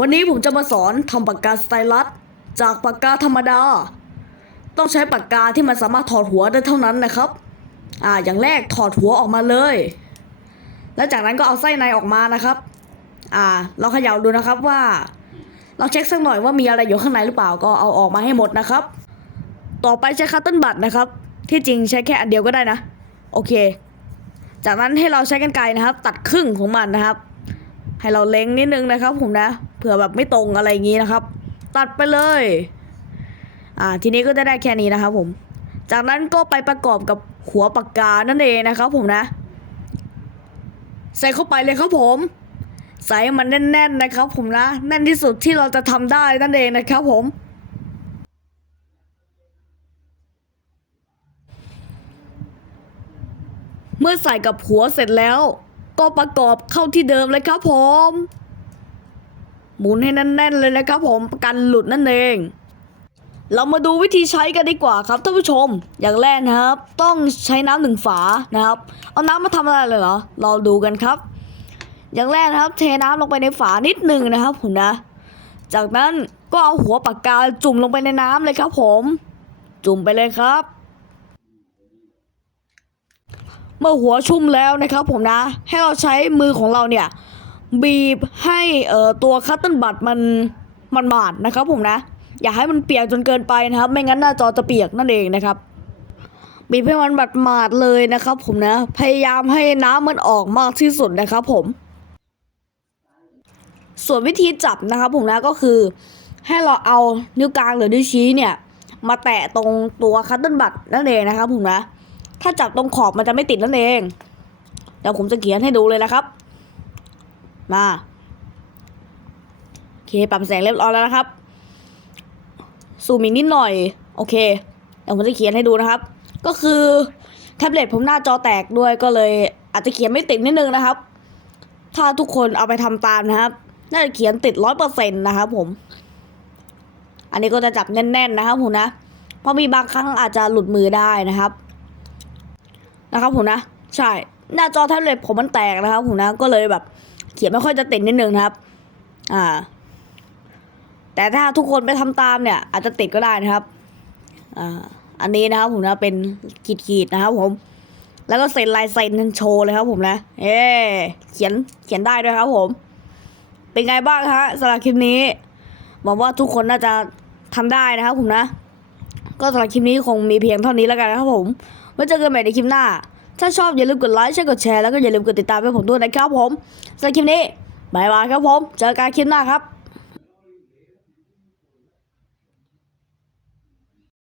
วันนี้ผมจะมาสอนทำปากกาสไตลัสจากปากกาธรรมดา ต้องใช้ปากกาที่มันสามารถถอดหัวได้เท่านั้นนะครับ อ่า อย่างแรกถอดหัวออกมาเลย แล้วจากนั้นก็เอาไส้ในออกมานะครับ อ่า เราเขย่าดูนะครับว่า เราเช็คสักหน่อยว่ามีอะไรอยู่ข้างในหรือเปล่าก็เอาออกมาให้หมดนะครับ ต่อไปใช้คัตเติ้ลบัตนะครับ ที่จริงใช้แค่อันเดียวก็ได้นะ โอเค จากนั้นให้เราใช้กันไกรนะครับ ตัดครึ่งของมันนะครับ ให้เราเล็งนิดนึงนะครับผมนะ เผื่อแบบไม่ตรงอะไรอย่างนี้นะครับ ตัดไปเลย อ่าทีนี้ก็จะได้แค่นี้นะครับผม จากนั้นก็ไปประกอบกับหัวปากกานั่นเองนะครับผมนะ ใส่เข้าไปเลยครับผม ใส่มันแน่นๆนะครับ ผมนะ แน่นที่สุดที่เราจะทำได้นั่นเองนะครับผมเมื่อใส่กับหัวเสร็จแล้ว ก็ประกอบเข้าที่เดิมเลยครับผม หมุนให้แน่นๆเลยนะครับผมปะกันหลุดนั่นเอง เรามาดูวิธีใช้กันดีกว่าครับท่านผู้ชม อย่างแรกนะครับ ต้องใช้น้ำหนึ่งฝานะครับ เอาน้ำมาทำอะไรเลยเหรอเราดูกันครับ อย่างแรกนะครับ เทน้ำลงไปในฝานิดหนึ่งนะครับผมนะ จากนั้นก็เอาหัวปากกาจุ่มลงไปในน้ำเลยครับผม จุ่มไปเลยครับ เมื่อหัวชุ่มแล้วนะครับผมนะ ให้เราใช้มือของเราเนี่ย บีบให้เอ่อตัวคัตเติ้ลบัตมันมันบาดนะครับผมนะ อย่าให้มันเปียกจนเกินไปนะครับ ไม่งั้นหน้าจอจะเปียกนั่นเองนะครับ บีบให้มันบาดมาดเลยนะครับ ผมนะ พยายามให้น้ำมันออกมากที่สุดนะครับ ผม ส่วนวิธีจับนะครับ ผมนะก็คือ ให้เราเอานิ้วกลางหรือนิ้วชี้เนี่ย มาแตะตรงตัวคัตเติ้ลบัตนั่นเองนะครับ ผมนะ ถ้าจับตรงขอบมันจะไม่ติดนั่นเองเดี๋ยวผมจะเขียนให้ดูเลยนะครับ มาโอเคปรับแสงเรียบร้อยแล้วนะครับซูมอีกนิดหน่อย โอเคเดี๋ยวผมจะเขียนให้ดูนะครับ ก็คือแท็บเล็ตผมหน้าจอแตกด้วยก็เลย อาจจะเขียนไม่ติดนิดนึงนะครับ ถ้าทุกคนเอาไปทำตามนะครับ น่าจะเขียนติดร้อยเปอร์เซ็นต์นะครับผม อันนี้ก็จะจับแน่น ๆ นะครับผมนะ เพราะมีบางครั้งอาจจะหลุดมือได้นะครับ นะครับผมนะ ใช่ หน้าจอแท็บเล็ตผมมันแตกนะครับผมนะ ก็เลยแบบ เขียนไม่ค่อยจะติดนิดนึงนะครับ อ่า แต่ถ้าทุกคนไปทำตามเนี่ย อาจจะติดก็ได้นะครับ อ่า อันนี้นะครับผมนะเป็นขีดๆนะครับ ผม แล้วก็เซ็นลายเซ็นโชว์เลยครับ ผมนะ เอ๊เขียนเขียนได้ด้วยครับ ผม เป็นไงบ้างฮะสำหรับคลิปนี้หวังว่าทุกคนน่าจะทำได้นะครับ ผมนะ ก็สำหรับคลิปนี้คงมีเพียงเท่านี้แล้วกันนะครับ ผมไว้เจอกันใหม่ในคลิปหน้า ถ้าชอบอย่าลืมกดไลค์ใช่กดแชร์แล้วก็อย่าลืมกดติดตามให้ผมด้วยนะครับผมสำหรับคลิปนี้บายบายครับผม เจอกันคลิปหน้าครับ